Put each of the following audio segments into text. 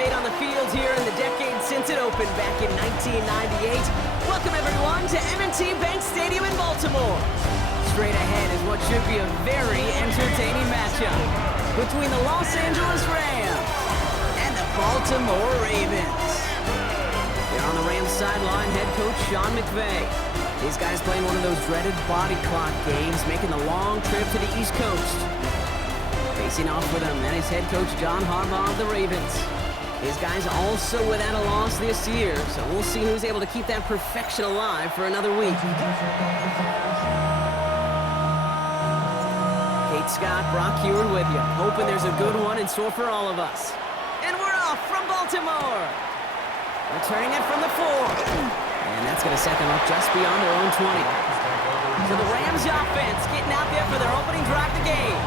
made on the field here in the decade since it opened back in 1998. Welcome, everyone, to M&T Bank Stadium in Baltimore. Straight ahead is what should be a very entertaining matchup between the Los Angeles Rams and the Baltimore Ravens. Here on the Rams sideline, head coach Sean McVay. These guys playing one of those dreaded body clock games, making the long trip to the East Coast. Facing off with him, that is head coach John Harbaugh of the Ravens. His guys also without a loss this year, so we'll see who's able to keep that perfection alive for another week. Kate Scott, Brock Heward with you, hoping there's a good one in store for all of us. And we're off from Baltimore. Returning it from the 4. And that's going to set them up just beyond their own 20. So the Rams offense getting out there for their opening drive of the game.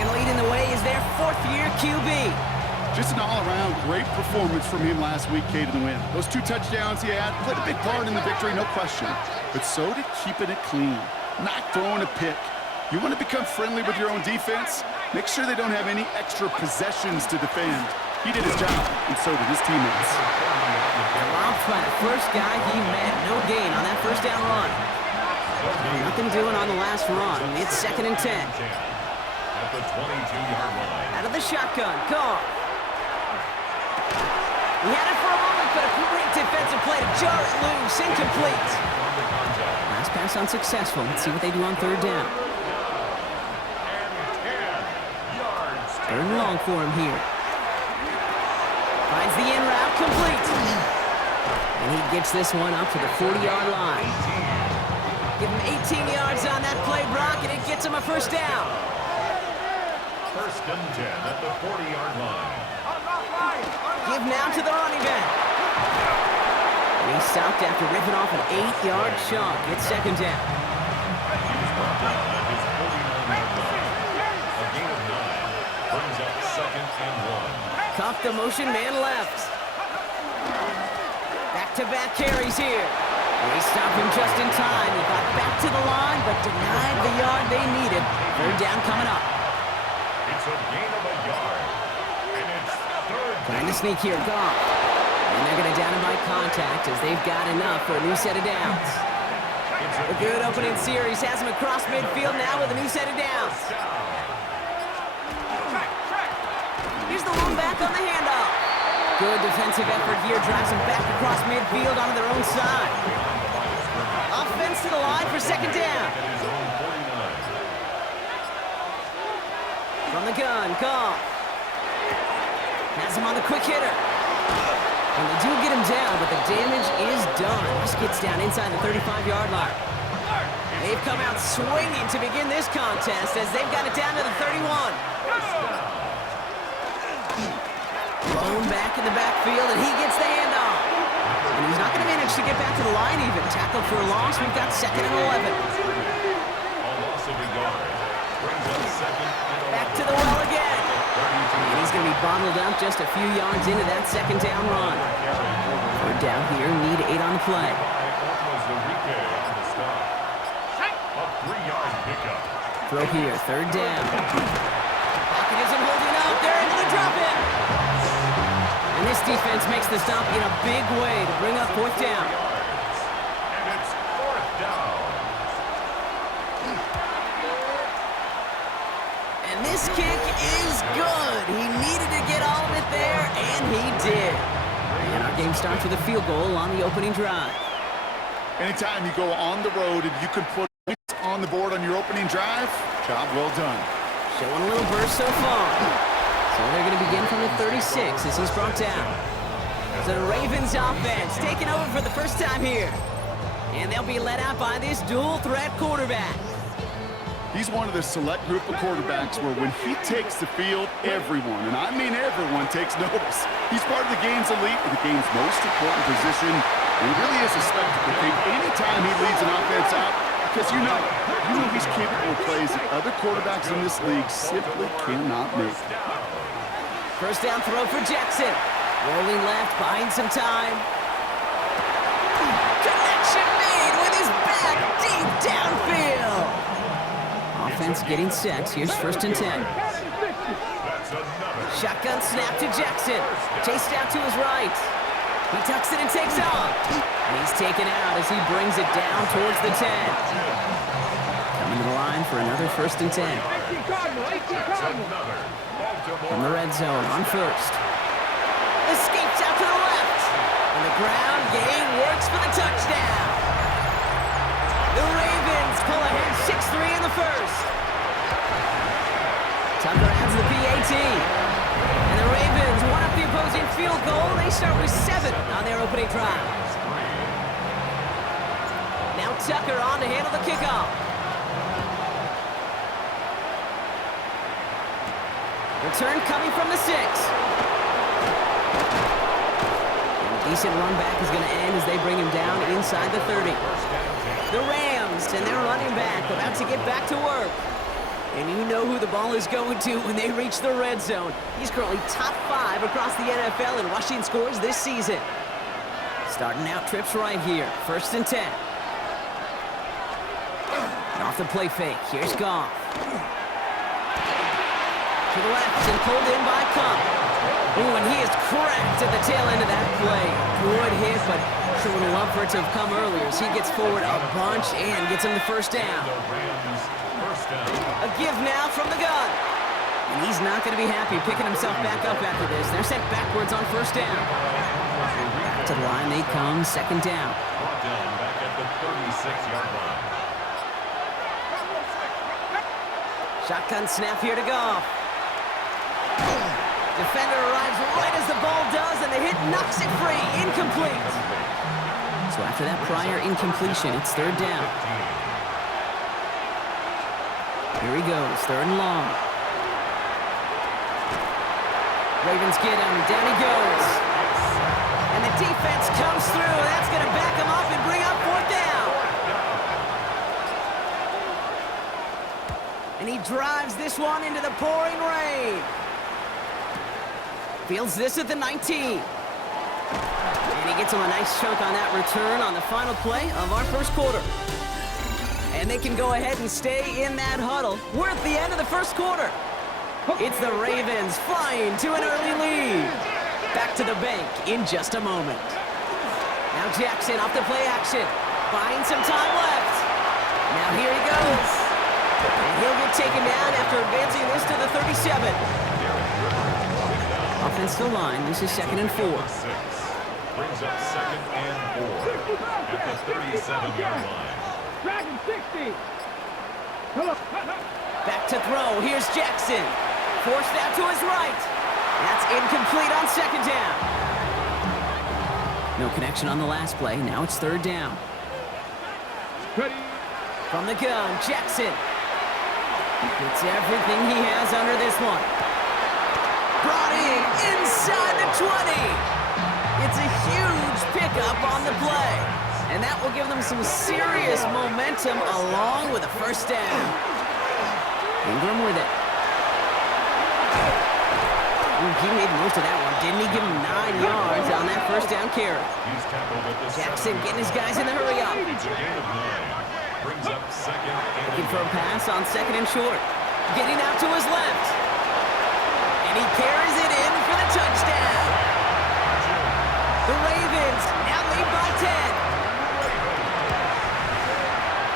And leading the way is their 4th-year QB. Just an all-around great performance from him last week, Kate, in the win. Those 2 touchdowns he had played a big part in the victory, no question. But so did keeping it clean, not throwing a pick. You want to become friendly with your own defense? Make sure they don't have any extra possessions to defend. He did his job, and so did his teammates. Robbed by the first guy he met. No gain on that first down run. Nothing doing on the last run. It's 2nd and 10. At the 22-yard line. Out of the shotgun. Goff. He had it for a moment, but a great defensive play to jar it loose. Incomplete. Last pass unsuccessful. Let's see what they do on 3rd down. 3rd and long for him here. Finds the in route, complete. And he gets this one up to the 40-yard line. Give him 18 yards on that play, Brock, and it gets him a first down. 1st and 10 at the 40-yard line. Give now to the running back. And he stopped after ripping off an 8-yard chunk. It's 2nd down. He was brought down at his 49-yard line. A gain of 9 brings up 2nd and 1. Cuff the motion, man left. Back-to-back carries here. They stop him just in time. He got back to the line, but denied the yard they needed. 3rd down coming up. It's a gain of a yard. And it's 3rd. Trying to sneak here, Goff. And they're going to down him by contact as they've got enough for a new set of downs. A good opening series has him across midfield now with a new set of downs. Here's the one back on the handoff. Good defensive effort here, drives them back across midfield onto their own side. Offense to the line for 2nd down. From the gun, Goff. Has him on the quick hitter. And they do get him down, but the damage is done. Just gets down inside the 35-yard line. They've come out swinging to begin this contest as they've got it down to the 31. Blown back in the backfield, and he gets the handoff. And he's not going to manage to get back to the line even. Tackled for a loss. We've got 2nd and 11. A loss of a yard brings up 2nd and 11. Back to the well again. And he's going to be bottled up just a few yards into that 2nd down run. 3rd down here, need 8 on the play. A 3-yard pickup. Throw here, 3rd down. Pocket isn't holding up. They're into the drop-in. And this defense makes the stop in a big way to bring up 4th down. And it's 4th down. And this kick is good. He needed to get all of it there, and he did. And our game starts with a field goal on the opening drive. Anytime you go on the road and you can put points on the board on your opening drive, job well done. Showing a little burst so far. So they're going to begin from the 36 as he's brought down. So the Ravens offense taking over for the first time here. And they'll be led out by this dual-threat quarterback. He's one of the select group of quarterbacks where when he takes the field, everyone, and I mean everyone, takes notice. He's part of the game's elite and the game's most important position. And he really is a spectacle thing anytime he leads an offense out, because you know he's capable of plays that other quarterbacks in this league simply cannot make. First down throw for Jackson. Rolling left, buying some time. Connection made with his back deep downfield. Offense getting set. Here's 1st and 10. That's another Shotgun snap to Jackson. Chased out to his right. He tucks it and takes off. And he's taken out as he brings it down towards the 10. Coming to the line for another 1st and 10. From the red zone on 1st. Escapes out to the left. And the ground game works for the touchdown. The Ravens pull ahead 6-3 in the 1st. Tucker adds the PAT. And the Ravens one up the opposing field goal. They start with 7 on their opening drive. Now Tucker on to handle the kickoff. Return coming from the 6. And a decent run back is going to end as they bring him down inside the 30. The Rams and their running back about to get back to work. And you know who the ball is going to when they reach the red zone. He's currently top 5 across the NFL in rushing scores this season. Starting out trips right here. 1st and 10. And off the play fake. Here's Goff. To the left and pulled in by Cup. Ooh, and he is cracked at the tail end of that play. Good hit, but sure would have loved for it to have come earlier as he gets forward a bunch and gets him the 1st down. A give now from the gun. And he's not going to be happy picking himself back up after this. They're sent backwards on 1st down. Back to the line they come, 2nd down. Brought down back at the 36-yard line. Shotgun snap here to Goff. Defender arrives right as the ball does, and the hit knocks it free. Incomplete. So after that prior incompletion, it's 3rd down. Here he goes, 3rd and long. Ravens get him, down he goes. And the defense comes through. That's going to back him up and bring up 4th down. And he drives this one into the pouring rain. Fields this at the 19. And he gets him a nice chunk on that return on the final play of our 1st quarter. And they can go ahead and stay in that huddle. We're at the end of the 1st quarter. It's the Ravens flying to an early lead. Back to the bank in just a moment. Now Jackson off the play action. Buying some time left. Now here he goes. And he'll get taken down after advancing this to the 37. Offensive line, this is 2nd and 4. Brings up 2nd and 4 at the 37-yard line. Dragon 60. Back to throw. Here's Jackson. Forced out to his right. That's incomplete on 2nd down. No connection on the last play. Now it's 3rd down. Ready. From the gun, Jackson. He gets everything he has under this one. Brought in inside the 20. It's a huge pickup on the play. And that will give them some serious momentum along with a 1st down. Ingram with it. Ooh, he made most of that one, didn't he? Give him 9 yards on that 1st down carry. He's tackled at the Jackson getting his guys in the hurry up. It's a gain of 9. Brings up 2nd and Looking for a pass on 2nd and short. Getting out to his left. And he carries it in for the touchdown. The Ravens now lead by 10.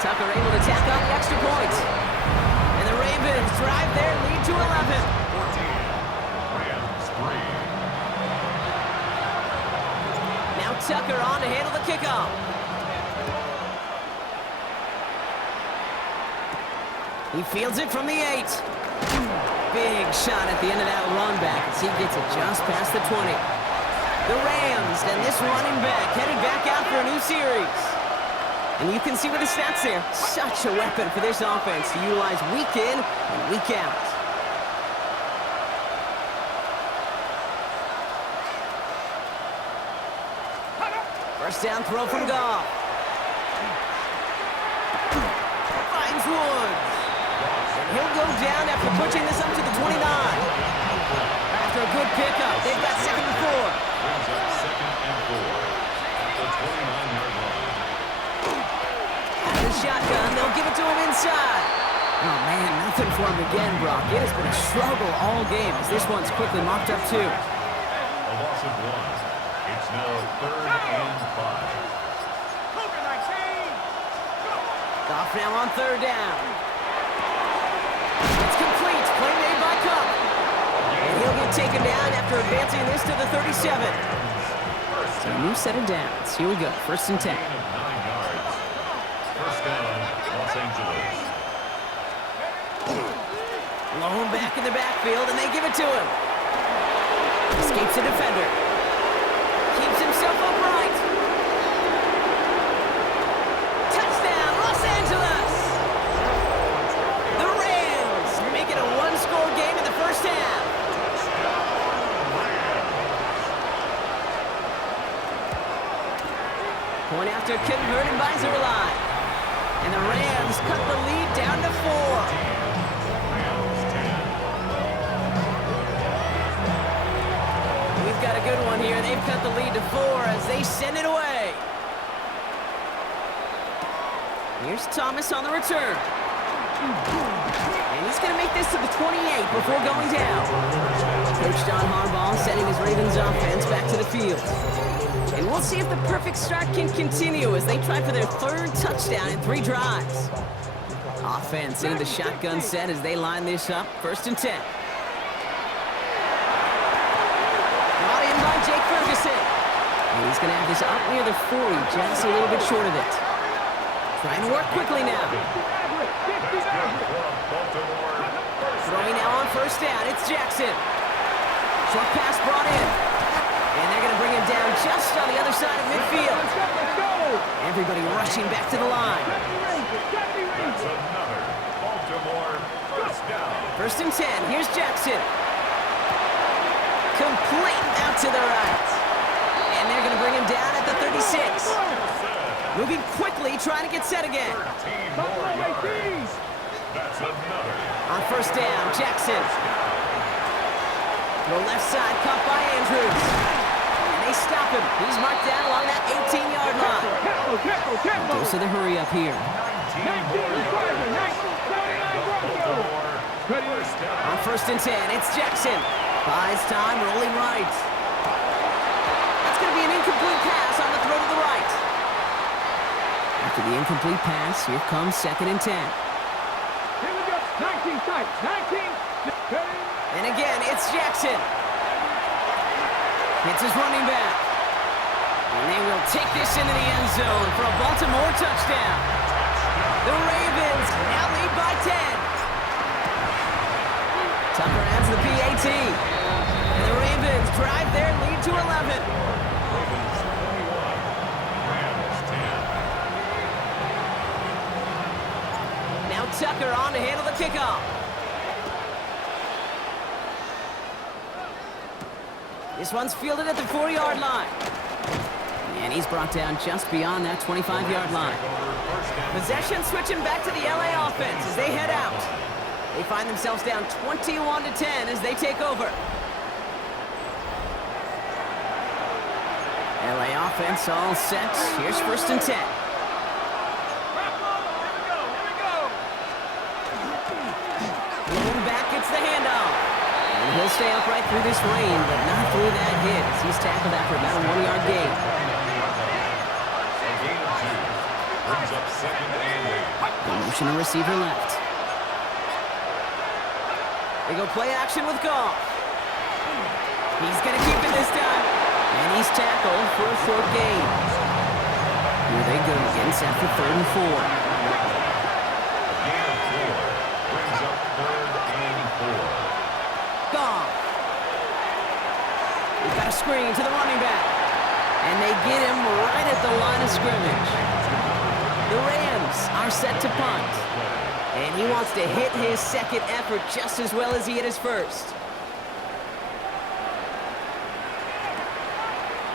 Tucker able to tack on the extra point. And the Ravens drive their lead to 11. 14. Rams 3. Now Tucker on to handle the kickoff. He fields it from the 8. Big shot at the end of that run back as he gets it just past the 20. The Rams and this running back headed back out for a new series. And you can see with the stats there, such a weapon for this offense to utilize week in and week out. First down throw from Goff. Finds Woods. And he'll go down after pushing this up to the 29. After a good pickup, they've got 2nd and 4. Brings up 2nd and 4 at the 29-yard line. Out of the shotgun, they'll give it to him inside. Oh, man, nothing for him again, Brock. It has been a struggle all game as this one's quickly mopped up, too. A loss of 1. It's now 3rd and 5. Off now on 3rd down. It's complete. Play made by Cup. And he'll get taken down after advancing this to the 37. So a new set of downs. Here we go. 1st and 10. Gain of 9 yards. 1st down, Los Angeles. Lone back in the backfield, and they give it to him. Escapes the defender. Keeps himself upright. Touchdown, Los Angeles! The Rams make it a one-score game in the 1st half. Point after converted by Zerline. And the Rams cut the lead down to 4. Got a good one here. They've cut the lead to 4 as they send it away. Here's Thomas on the return. And he's going to make this to the 28 before going down. Coach John Harbaugh sending his Ravens offense back to the field. And we'll see if the perfect start can continue as they try for their 3rd touchdown in 3 drives. Offense into the shotgun set as they line this up. 1st and 10. Jake Ferguson. And he's going to have this up near the 40, just a little bit short of it. Trying to work quickly now. Throwing now on 1st down. It's Jackson. Short pass brought in. And they're going to bring him down just on the other side of midfield. Everybody rushing back to the line. That's another Baltimore 1st down. 1st and 10. Here's Jackson. Complete out to the right. And they're going to bring him down at the 36. Moving quickly, trying to get set again. 13 more yards. That's another. On 1st down, Jackson. The left side caught by Andrews. And they stop him. He's marked down along that 18-yard line. Goes to the hurry up here. 19 more yards. On 1st and 10, it's Jackson. Buys time, rolling right. That's going to be an incomplete pass on the throw to the right. After the incomplete pass, here comes 2nd and 10. Here we go. 19 tight. 19. And again, it's Jackson. It's his running back. And they will take this into the end zone for a Baltimore touchdown. The Ravens now lead by 10. Tucker adds the PAT. And the Ravens drive their lead to 11. Ravens 21. Rams 10. Now Tucker on to handle the kickoff. This one's fielded at the 4-yard line. And he's brought down just beyond that 25-yard line. Possession switching back to the LA offense as they head out. They find themselves down 21-10 as they take over. LA offense all set. Here's 1st and 10. Lone back gets the handoff. And he'll stay upright through this rain, but not through that hit as he's tackled after about a 1-yard gain. A gain of 2. Brings up 2nd and 8. Motion a receiver left. They go play action with Goff. He's going to keep it this time. And he's tackled for a short gain. Here they go again, set for 3rd and 4. Gain of 4. Brings up 3rd and 4. Goff. He's got a screen to the running back. And they get him right at the line of scrimmage. The Rams are set to punt. And he wants to hit his 2nd effort just as well as he hit his 1st.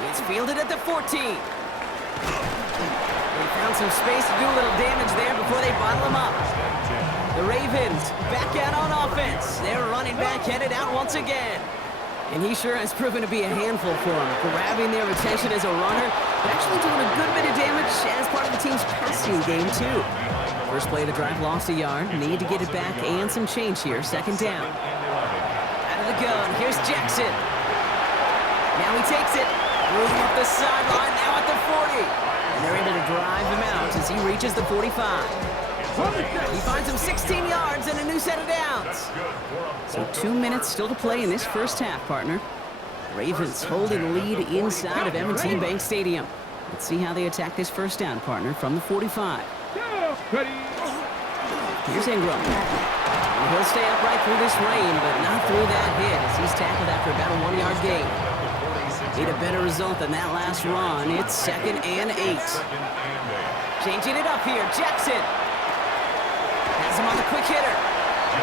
It's fielded at the 14. They found some space to do a little damage there before they bottle him up. The Ravens back out on offense. Their running back headed out once again. And he sure has proven to be a handful for them, grabbing their attention as a runner, but actually doing a good bit of damage as part of the team's passing game, too. First play of the drive lost a yard. Need to get it back and some change here. Second down. Out of the gun. Here's Jackson. Now he takes it. Moving up the sideline. Now at the 40. And they're able to drive him out as he reaches the 45. He finds him 16 yards and a new set of downs. So 2 minutes still to play in this first half, partner. Ravens holding the lead inside of M&T Bank Stadium. Let's see how they attack this first down, partner, from the 45. Here's Ingram. And he'll stay upright through this rain, but not through that hit as he's tackled after about a 1-yard gain. Need a better result than that last run. It's 2nd and 8. Changing it up here, Jackson. Has him on the quick hitter.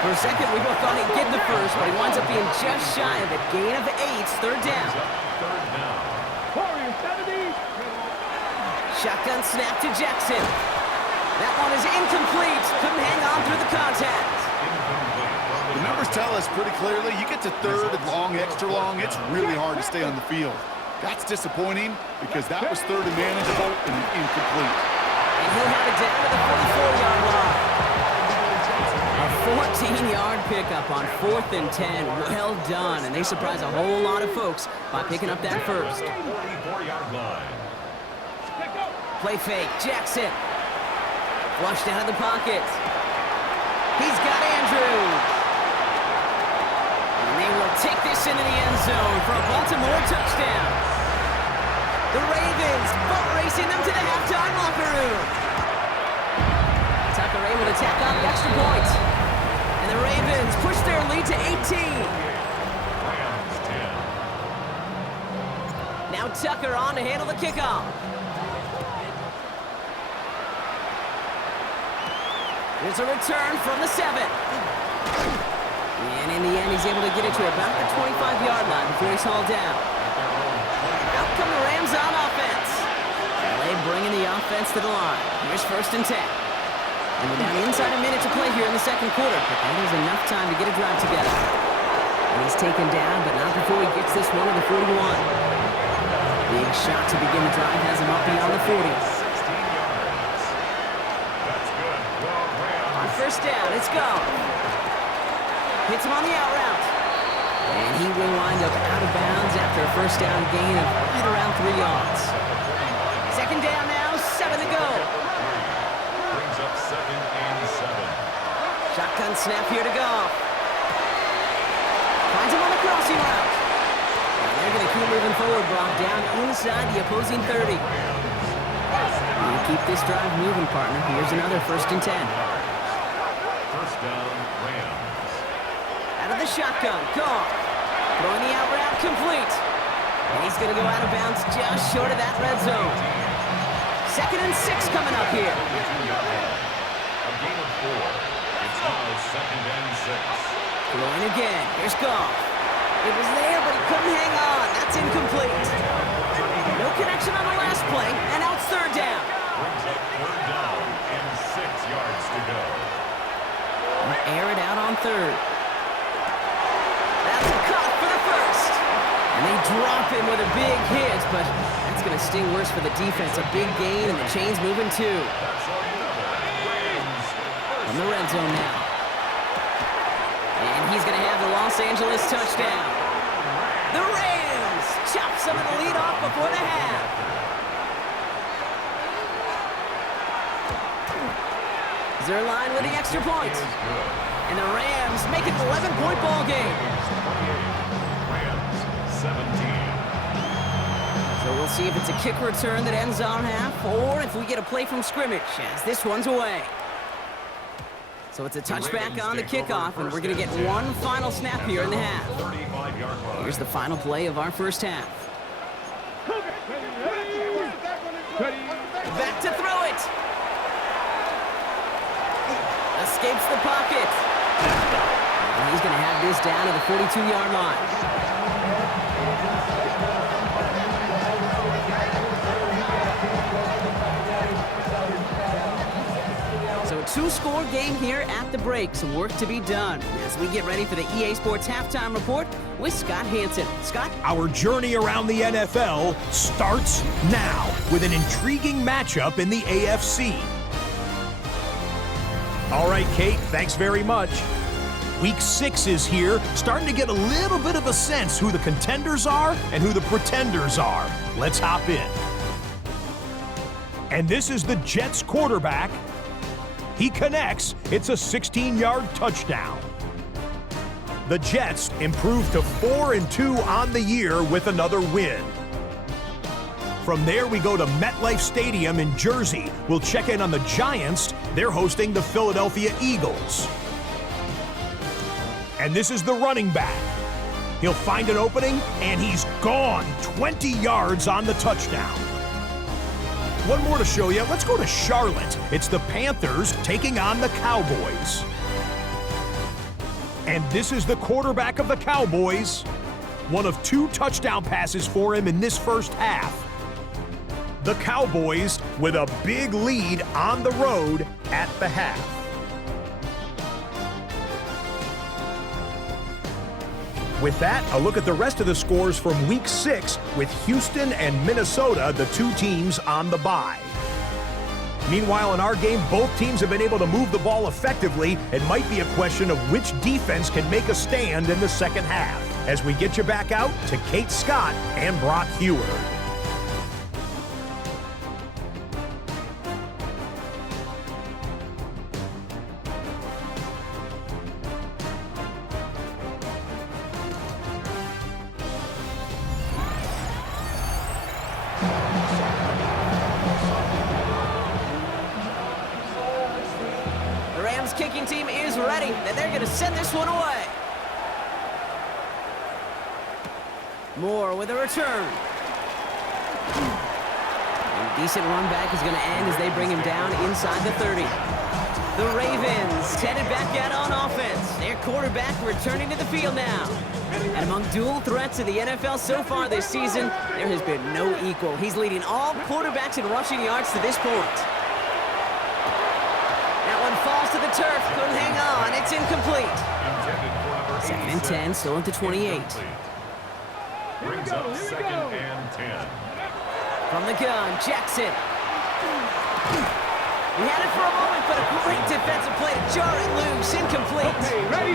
For a second, we both thought he'd get the first, but he winds up being just shy of it. Gain of 8, third down. Shotgun snap to Jackson. That one is incomplete. Couldn't hang on through the contact. The numbers tell us pretty clearly, you get to third and long, extra long, it's really hard to stay on the field. That's disappointing because that was third and manageable and incomplete. And he'll have it down to the 44-yard line. A 14-yard pickup on 4th and 10. Well done, and they surprise a whole lot of folks by picking up that first. Play fake, Jackson. Flushed out of the pocket. He's got Andrews. And they will take this into the end zone for a Baltimore touchdown. The Ravens boat racing them to the halftime locker room. Tucker able to tack on the extra point. And the Ravens push their lead to 18. Now Tucker on to handle the kickoff. There's a return from the 7. And in the end, he's able to get it to about the 25-yard line before he's hauled down. Out come the Rams on offense. LA bringing the offense to the line. Here's 1st and 10. And we're down inside a minute to play here in the second quarter, but that is enough time to get a drive together. And he's taken down, but not before he gets this one to the 41. Big shot to begin the drive has him up beyond the 40. First down, it's gone. Hits him on the out route. And he will wind up out of bounds after a first down gain of right around 3 yards. Second down now, 7 to go. Brings up 2nd and 7. Shotgun snap here to go. Finds him on the crossing route. And they're going to keep moving forward, Brock, down inside the opposing 30. And keep this drive moving, partner. Here's another 1st and 10. Down Rams. Out of the shotgun, gone. Throwing the out route complete. And he's going to go out of bounds just short of that red zone. 2nd and 6 coming up here. A gain of 4. It's now 2nd and 6. Throwing again. Here's Goff. It was there, but he couldn't hang on. That's incomplete. No connection on the last play, and now it's 3rd down. Brings up 3rd down and 6 yards to go. Air it out on 3rd. That's a cut for the first. And they drop him with a big hit, but that's going to sting worse for the defense. A big gain, and the chain's moving too. From the red zone now. And he's going to have the Los Angeles touchdown. The Rams chop some of the lead off before the half. Their line with the extra point. And the Rams make it an 11-point ball game. Rams 17. So we'll see if it's a kick return that ends on half or if we get a play from scrimmage as this one's away. So it's a touchback on the kickoff, and we're going to get one final snap here in the half. Here's the final play of our first half. Back to throw it. Escapes the pocket. And he's going to have this down to the 42-yard line. So a 2-score game here at the break. Some work to be done as we get ready for the EA Sports Halftime Report with Scott Hansen. Scott? Our journey around the NFL starts now with an intriguing matchup in the AFC. All right, Kate, thanks very much. Week 6 is here, starting to get a little bit of a sense who the contenders are and who the pretenders are. Let's hop in. And this is the Jets quarterback. He connects. It's a 16-yard touchdown. The Jets improved to 4-2 on the year with another win. From there, we go to MetLife Stadium in Jersey. We'll check in on the Giants. They're hosting the Philadelphia Eagles. And this is the running back. He'll find an opening, and he's gone. 20 yards on the touchdown. One more to show you. Let's go to Charlotte. It's the Panthers taking on the Cowboys. And this is the quarterback of the Cowboys. One of 2 touchdown passes for him in this first half. The Cowboys with a big lead on the road at the half. With that, a look at the rest of the scores from Week 6 with Houston and Minnesota, the 2 teams on the bye. Meanwhile, in our game, both teams have been able to move the ball effectively. It might be a question of which defense can make a stand in the second half. As we get you back out to Kate Scott and Brock Heward. Kicking team is ready, and they're going to send this one away. Moore with a return. A decent run back is going to end as they bring him down inside the 30. The Ravens headed back out on offense. Their quarterback returning to the field now. And among dual threats in the NFL so far this season, there has been no equal. He's leading all quarterbacks in rushing yards to this point. Falls to the turf, couldn't hang on, it's incomplete. 2nd and 10, still at the 28. Brings up 2nd and 10. From the gun, Jackson. He had it for a moment, but a great defensive play to jar it loose, incomplete. Okay, ready?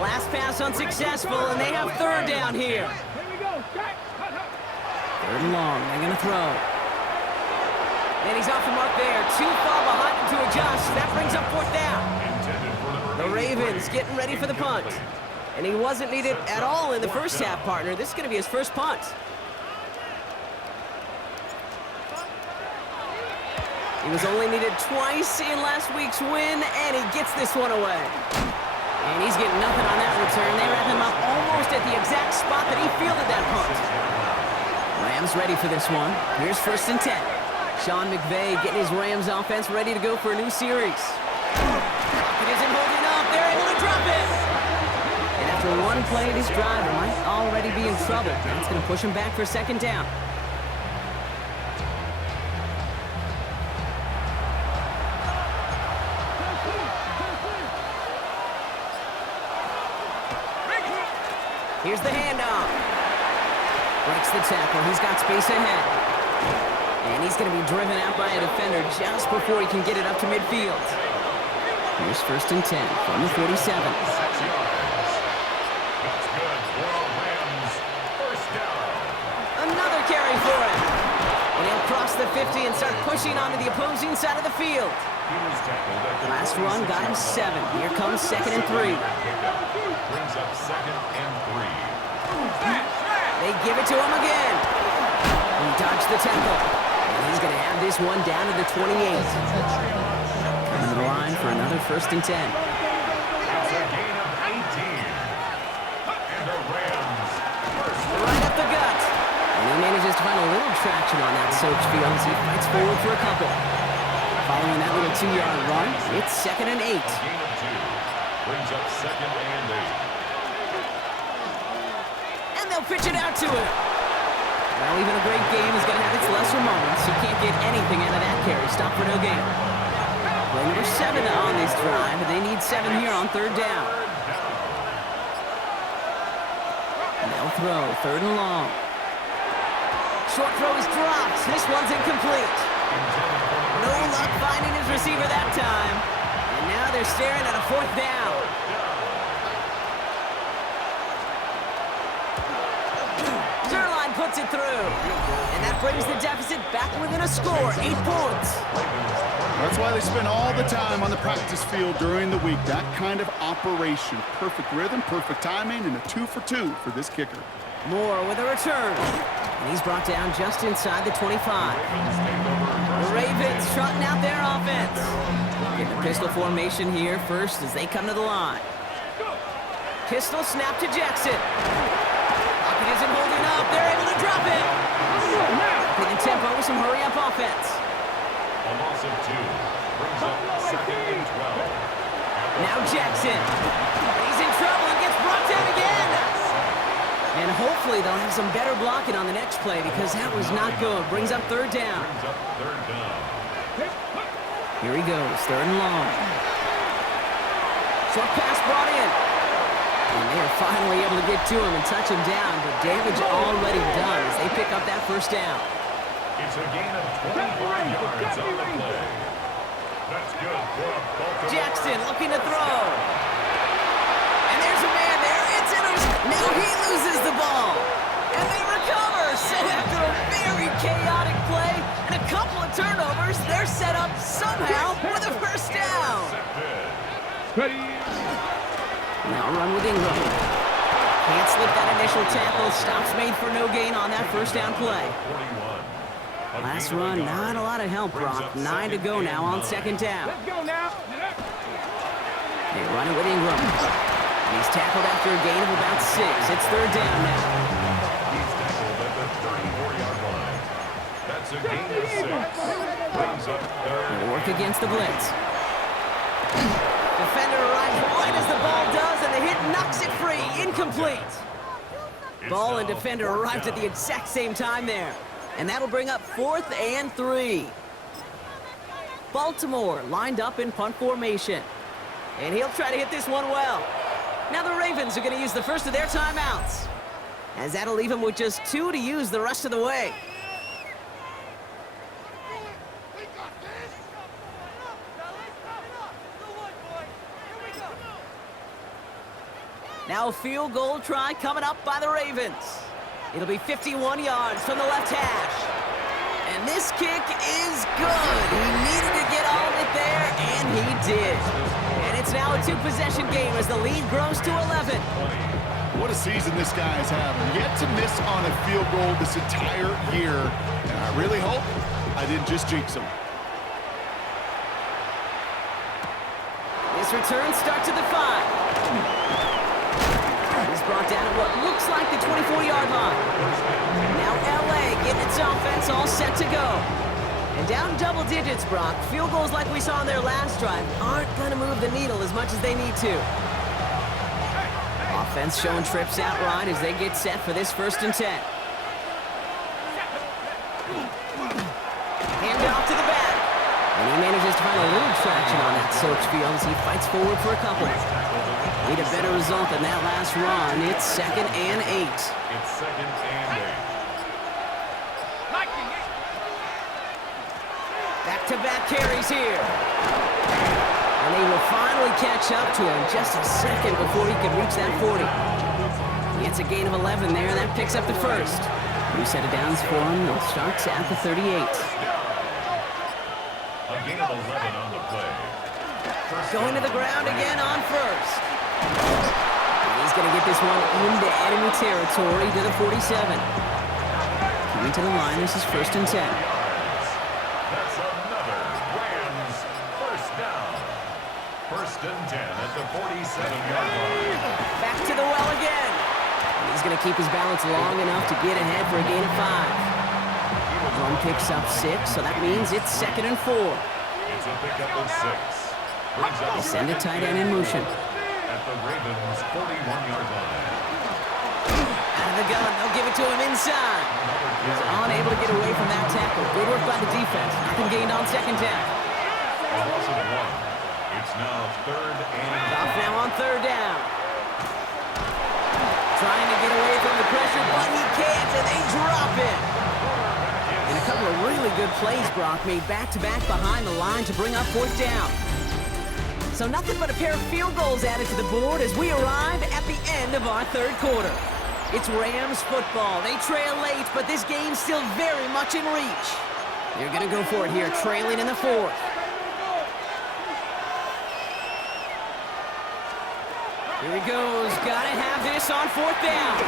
Last pass unsuccessful, and they have 3rd down here. 3rd and long, they're gonna throw. And he's off the mark there. Too far behind him to adjust. That brings up 4th down. The Ravens getting ready for the punt. And he wasn't needed at all in the first half, partner. This is going to be his first punt. He was only needed twice in last week's win, and he gets this one away. And he's getting nothing on that return. They wrap him up almost at the exact spot that he fielded that punt. Rams ready for this one. Here's 1st and 10. Sean McVay getting his Rams offense ready to go for a new series. It isn't holding up. They're able to drop it. And after one play of this drive, they might already be in trouble. That's going to push him back for 2nd down. Here's the handoff. Breaks the tackle. He's got space ahead. And he's going to be driven out by a defender just before he can get it up to midfield. Here's 1st and 10 from the 47. That's good for a Rams. 1st down. Another carry for him. And he'll cross the 50 and start pushing onto the opposing side of the field. Last run got him 7. Here comes 2nd and 3. Brings up 2nd and 3. They give it to him again. He dodged the tackle. And he's going to have this one down to the 28. Coming to the line for another 1st and 10. It's a gain of 18. And the Rams. Right up the gut. And he manages to find a little traction on that search field as he fights forward for a couple. Following that little 2-yard run, it's 2nd and 8. A gain of 2. Brings up 2nd and 8. And they'll pitch it out to him. Well, even a great game is going to have its lesser moments. You can't get anything out of that carry. Stop for no gain. Play number 7 on this drive, but they need 7 here on 3rd down. And they'll throw 3rd and long. Short throw is dropped. This one's incomplete. No luck finding his receiver that time. And now they're staring at a 4th down. Zerline puts it through. And that brings the deficit back within a score, 8 points. That's why they spend all the time on the practice field during the week. That kind of operation. Perfect rhythm, perfect timing, and a 2 for 2 for this kicker. Moore with a return. And he's brought down just inside the 25. The Ravens trotting out their offense. Getting a pistol formation here first as they come to the line. Pistol snap to Jackson. Pocket isn't holding up. They're able to drop it. Putting tempo with some hurry-up offense. A loss of 2 brings up 2nd and 12. Now Jackson. He's in trouble and gets brought down again. And hopefully they'll have some better blocking on the next play because that was not good. Brings up 3rd down. Brings up 3rd down. Here he goes, 3rd and long. Short pass brought in. And they are finally able to get to him and touch him down, but damage already done as they pick up that 1st down. It's a gain of 25 yards on the play. That's good for a Baltimore. Jackson looking to throw. And there's a man there. It's intercepted. Now he loses the ball. And they recover. So after a very chaotic play and a couple of turnovers, they're set up somehow with a 1st down. Ready. Now run with Ingram. Can't slip that initial tackle. Stops made for no gain on that 1st down play. 41. Last run, not a lot of help, Brock. 9 to go now on 2nd down. Let's go now. They run it with Ingram. He's tackled after a gain of about 6. It's 3rd down now. He's tackled at the 34-yard line. That's a gain of 6. Brings up 3rd. They'll work against the blitz. Defender arrives right as the ball does, and the hit knocks it free. Incomplete. Ball and defender arrived at the exact same time there. And that'll bring up 4th and 3. Baltimore lined up in punt formation. And he'll try to hit this one well. Now the Ravens are going to use the first of their timeouts, as that'll leave him with just 2 to use the rest of the way. Now a field goal try coming up by the Ravens. It'll be 51 yards from the left hash. And this kick is good. He needed to get all of it there, and he did. And it's now a 2-possession game as the lead grows to 11. What a season this guy is having. Yet to miss on a field goal this entire year. And I really hope I didn't just jinx him. This return starts at the 5. He's brought down at what looks like the 24-yard line. Now L.A. getting its offense all set to go. And down double digits, Brock. Field goals like we saw on their last drive aren't going to move the needle as much as they need to. Offense showing trips out right as they get set for this 1st and 10. Hand off to the back. And he manages to find a little traction on that search field as he fights forward for a couple. Need a better result than that last run. It's 2nd and 8. It's 2nd and 8. Back-to-back carries here. And they will finally catch up to him just a second before he can reach that 40. He gets a gain of 11 there, and that picks up the 1st. New set of downs for him. They'll start at the 38. A gain of 11 on the play. Going to the ground again on 1st. He's going to get this one into enemy territory to the 47. Coming to the line, this is 1st and 10. That's another Rams 1st down. 1st and 10 at the 47-yard line. Back to the well again. He's going to keep his balance long enough to get ahead for a gain of 5. One picks up 6, so that means it's 2nd and 4. It's a pickup of 6. Brings up They send a tight end in motion. at the Ravens 41-yard line. Out of the gun, they'll give it to him inside. He's unable to get away from that tackle. Good work by the defense. Nothing gained on 2nd down. A loss of 1. It's now 3rd and Off now on 3rd down. Trying to get away from the pressure, but he can't, and they drop it. And a couple of really good plays, Brock, made back-to-back behind the line to bring up 4th down. So nothing but a pair of field goals added to the board as we arrive at the end of our third quarter. It's Rams football. They trail late, but this game's still very much in reach. They're going to go for it here, trailing in the fourth. Here he goes. Got to have this on fourth down.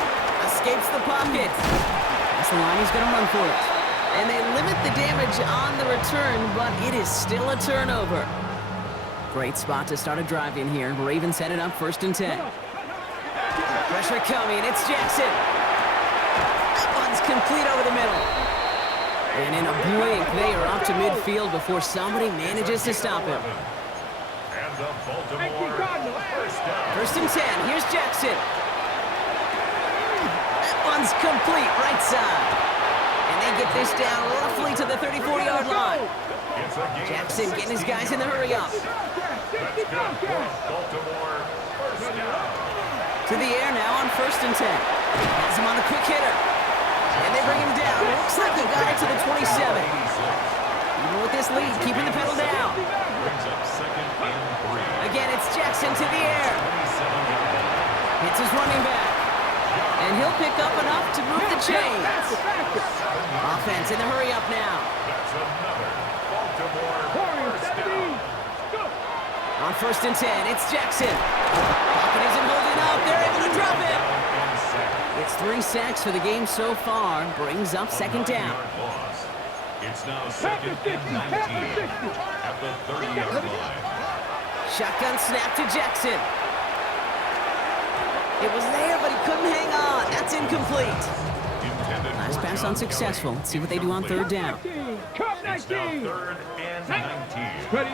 Escapes the pocket. That's the line. He's going to run for it. And they limit the damage on the return, but it is still a turnover. Great spot to start a drive in here. Ravens set it up 1st and 10. Pressure coming. It's Jackson. That one's complete over the middle. And in a blink, they are up to midfield before somebody manages to stop him. And the Baltimore first down. 1st and 10. Here's Jackson. That one's complete right side. And they get this down roughly to the 34-yard line. Jackson getting his guys in the hurry up. Baltimore first down. To the air now on 1st and 10. Has him on the quick hitter. And they bring him down. Looks like he got it to the 27. Even with this lead, keeping the pedal down. Brings up 2nd and 3. Again, it's Jackson to the air. Hits his running back. And he'll pick up enough to move the chains. Offense in the hurry up now. That's another Baltimore first down. On 1st and 10, it's Jackson. Pocket isn't holding up. They're able to drop it. It's 3 sacks for the game so far. Brings up 2nd down. Loss. It's now 2nd and 19 at the 30-yard line. Shotgun snap to Jackson. It was there, but he couldn't hang on. That's incomplete. Nice pass unsuccessful. Let's see what they do on 3rd down. It's now 3rd and 19. 3rd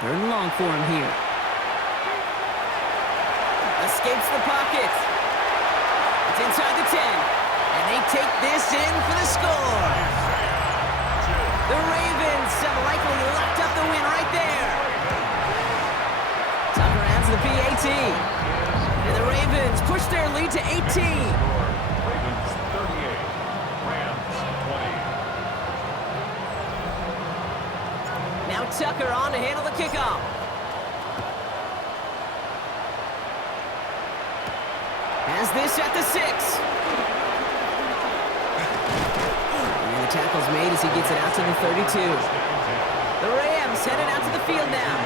and long for him here. Escapes the pocket. It's inside the 10. And they take this in for the score. The Ravens have likely locked up the win right there. Tucker adds the PAT. And the Ravens push their lead to 18. Ravens 38, Rams 20. Now Tucker on to handle the kickoff. Has this at the 6. And the tackle's made as he gets it out to the 32. The Rams headed out to the field now.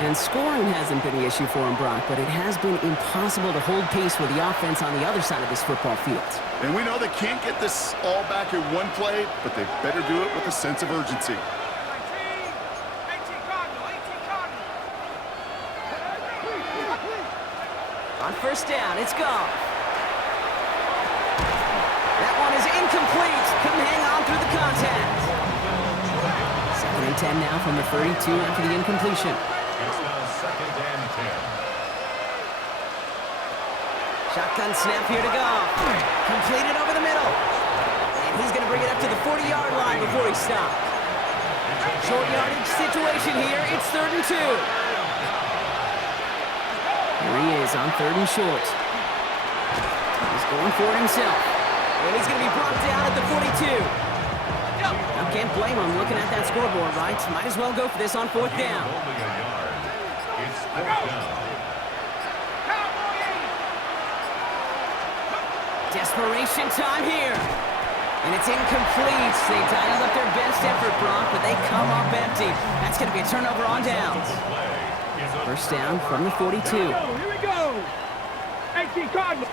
And scoring hasn't been the issue for him, Brock, but it has been impossible to hold pace with the offense on the other side of this football field. And we know they can't get this all back in one play, but they better do it with a sense of urgency. On 1st down, it's Goff. That one is incomplete. Couldn't hang on through the contact. 2nd and 10 now from the 32 after the incompletion. It's now 2nd and 10. Shotgun snap here to Goff. Completed over the middle. And he's going to bring it up to the 40-yard line before he stopped. Short yardage situation here. It's 3rd and 2. Here he is on 3rd and short. He's going for it himself. And he's going to be brought down at the 42. I can't blame him looking at that scoreboard, right? Might as well go for this on 4th down. Only a yard. It's 4th down. Desperation time here. And it's incomplete. They dialed up their best effort, Brock, but they come up empty. That's going to be a turnover on downs. 1st down from the 42. Here we go. 18 Cardinals.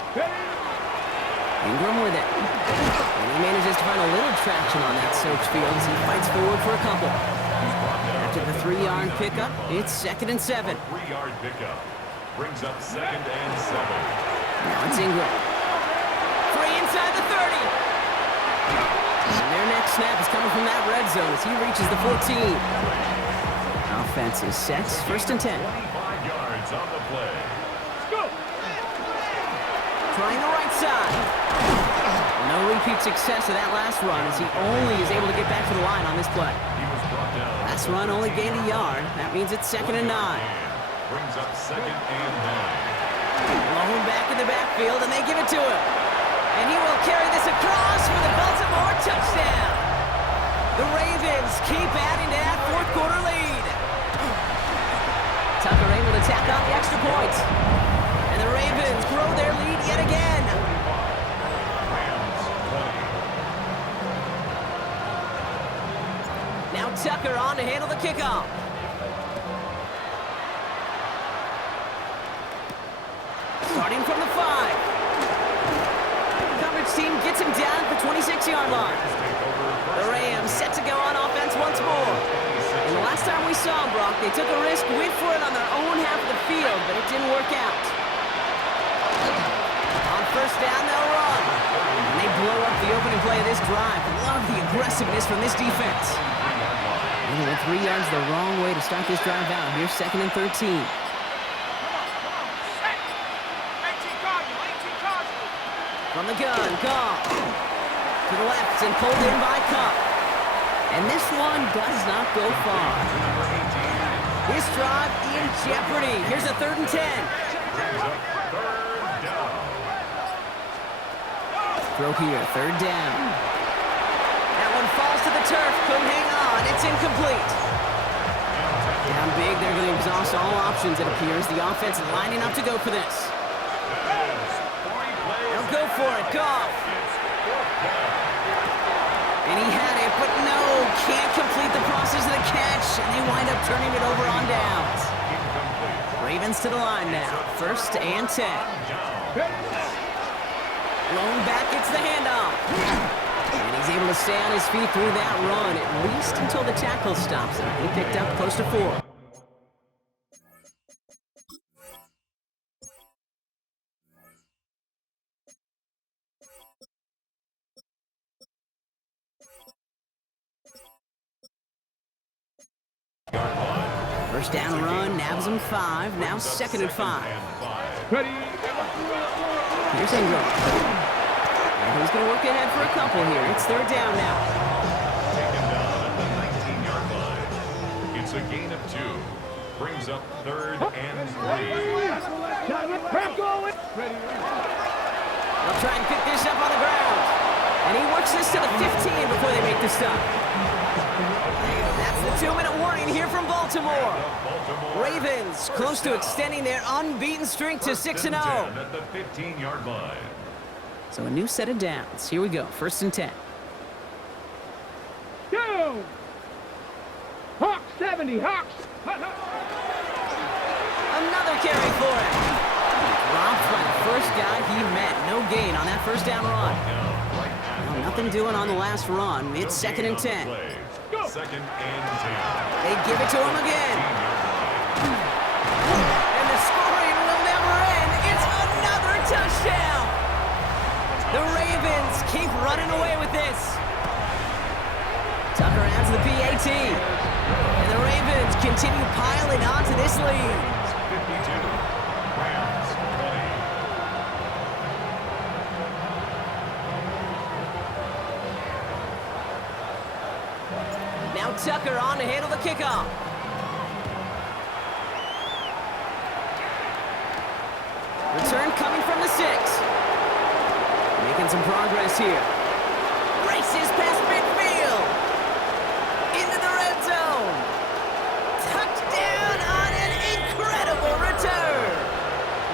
Ingram with it. And he manages to find a little traction on that soaked field as he fights forward for a couple. After the 3-yard pickup, it's 2nd and 7. 3-yard pickup. Brings up 2nd and 7. Now it's Ingram. Free inside the 30. And their next snap is coming from that red zone as he reaches the 14. Offense is set. 1st and 10. 25 yards on the play. Trying the right side. No repeat success of that last run as he only is able to get back to the line on this play. He was brought down. Last run only gained a yard. That means it's 2nd and 9. Brings up 2nd and 9. Blown back in the backfield, and they give it to him. And he will carry this across for the Baltimore touchdown. The Ravens keep adding to that 4th quarter lead. Tucker able to back on the extra point. And the Ravens grow their lead yet again. Now Tucker on to handle the kickoff. Starting from the 5. Coverage team gets him down at the 26-yard line. The Rams set to go on offense once more. And the last time we saw them, Brock, they took a risk, went for it on their own half of the field, but it didn't work out. On first down, they'll run. And they blow up the opening play of this drive. Love the aggressiveness from this defense. And they went 3 yards the wrong way to start this drive out. Here's 2nd and 13. From the gun, Goff. To the left and pulled in by Cup. And this one does not go far. This drive in jeopardy. Here's a 3rd and 10. Throw here, 3rd down. That one falls to the turf. Couldn't hang on. It's incomplete. Down big, they're going to exhaust all options, it appears. The offense lining up to go for this. Go for it, Goff. And he had it, but no, can't complete the process of the catch, and they wind up turning it over on downs. Ravens to the line now, 1st and 10. Blown back, gets the handoff. And he's able to stay on his feet through that run, at least until the tackle stops him. He picked up close to 4. First down run, nabs him 5. Now 2nd and 5. Ready. Here's Ingram. And he's going to work ahead for a couple here. It's 3rd down now. Taken down at the 19-yard line. It's a gain of 2. Brings up 3rd and 3. They'll try and pick this up on the ground. And he works this to the 15 before they make the stop. That's the 2-minute warning here from Baltimore. Ravens close to extending their unbeaten streak to 6-0. At the 15-yard line. So a new set of downs. Here we go, 1st and 10. Go! Hawks 70, Hawks! Another carry for him. Dropped by the first guy he met. No gain on that first down run. Well, nothing doing on the last run. It's 2nd and 10. 2nd and 10. They give it to him again. And the scoring will never end. It's another touchdown. The Ravens keep running away with this. Tucker adds the PAT. And the Ravens continue piling onto this lead. 52. Rams 20. Now Tucker on to handle the kickoff. Return coming from the 6. Making some progress here. Races past midfield. Into the red zone. Touchdown on an incredible return.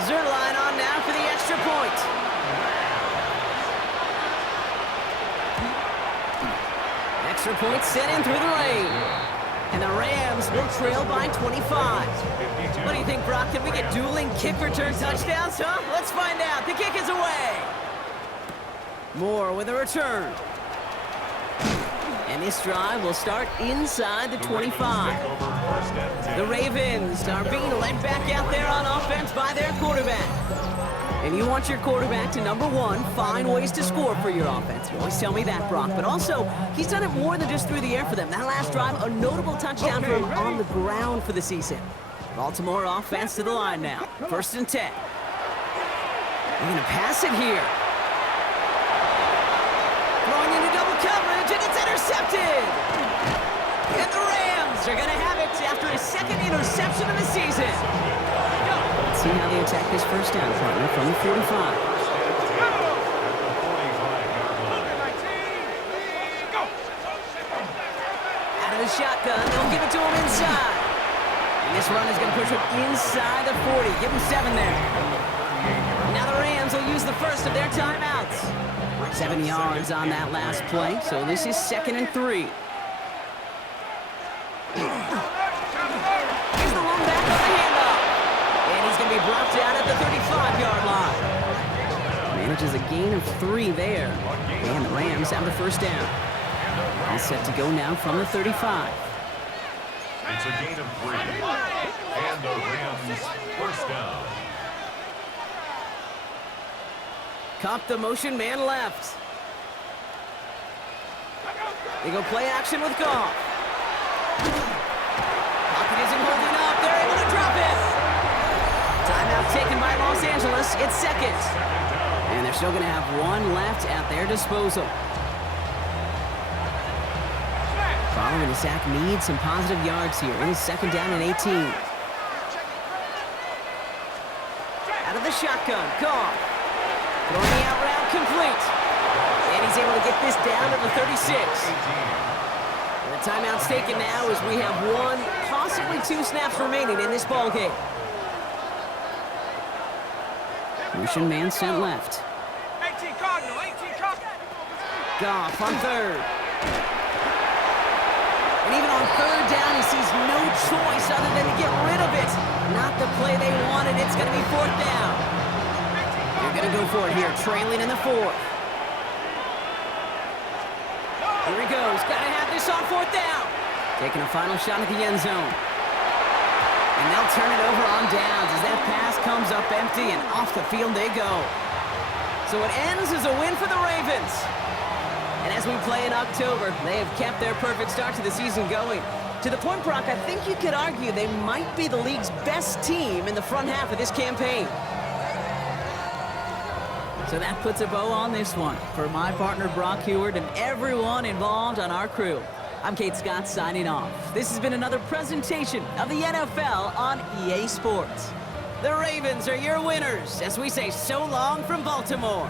Zerline on now for the extra point. Extra point sent in through the lane. And the Rams will trail by 25. What do you think, Brock? Can we get dueling kick return touchdowns, huh? Let's find out. The kick is away. Moore with a return. And this drive will start inside the 25. The Ravens are being led back out there on offense by their quarterback. And you want your quarterback to, #1, find ways to score for your offense. You always tell me that, Brock. But also, he's done it more than just through the air for them. That last drive, a notable touchdown for him on the ground for the season. Baltimore offense to the line now. 1st and 10. They're going to pass it here. Throwing into double coverage, and it's intercepted. And the Rams are going to have it after his 2nd interception of the season. Let's see how they attack this first down, partner, from the 45. Out of the shotgun, they'll give it to him inside. And this run is going to push him inside the 40. Give him 7 there. Now the Rams will use the first of their timeouts. 7 yards on that last play, so this is 2nd and 3. Here's the run back on the handoff. And he's going to be brought down at the 35-yard line. Manages a gain of 3 there. And the Rams have the first down. All set to go now from the 35. It's a gain of 3. And the Rams first down. Caught the motion man left. They go play action with Goff. Pocket isn't holding up. They're able to drop it. Timeout taken by Los Angeles. It's 2nd. And they're still going to have 1 left at their disposal. Following the sack needs some positive yards here. It is 2nd down and 18. Out of the shotgun, Goff. Throwing the out route complete. And he's able to get this down to the 36. And the timeout's taken now as we have 1, possibly 2 snaps remaining in this ball game. Motion man sent left. 18 Cardinal, 18 Cardinal. Goff on 3rd. And even on 3rd down, he sees no choice other than to get rid of it. Not the play they wanted. It's going to be 4th down. They're going to go for it here, trailing in the 4th. Here he goes. Got to have this on 4th down. Taking a final shot at the end zone. And they'll turn it over on downs as that pass comes up empty, and off the field they go. So it ends as a win for the Ravens. And as we play in October, they have kept their perfect start to the season going. To the point, Brock, I think you could argue they might be the league's best team in the front half of this campaign. So that puts a bow on this one. For my partner, Brock Heward, and everyone involved on our crew, I'm Kate Scott signing off. This has been another presentation of the NFL on EA Sports. The Ravens are your winners as we say so long from Baltimore.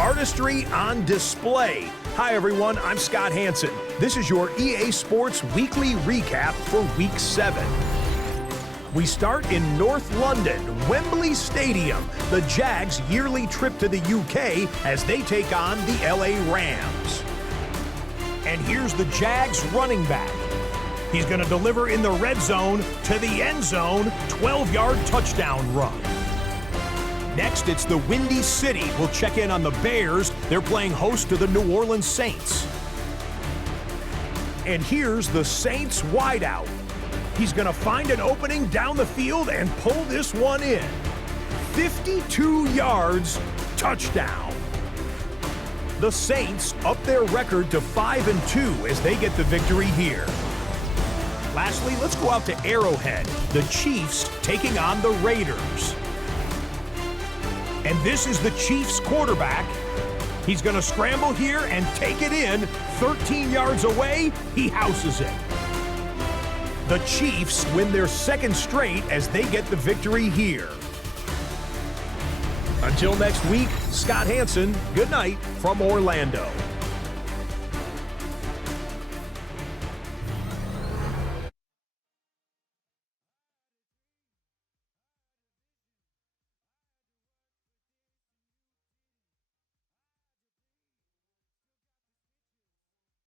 Artistry on display. Hi everyone, I'm Scott Hansen. This is your EA Sports Weekly Recap for Week 7. We start in North London, Wembley Stadium, the Jags' yearly trip to the UK as they take on the LA Rams. And here's the Jags running back. He's going to deliver in the red zone to the end zone, 12-yard touchdown run. Next, it's the Windy City. We'll check in on the Bears. They're playing host to the New Orleans Saints. And here's the Saints wideout. He's going to find an opening down the field and pull this one in. 52 yards, touchdown. The Saints up their record to 5-2 as they get the victory here. Lastly, let's go out to Arrowhead. The Chiefs taking on the Raiders. And this is the Chiefs quarterback. He's going to scramble here and take it in. 13 yards away, he houses it. The Chiefs win their second straight as they get the victory here. Until next week, Scott Hansen, good night from Orlando.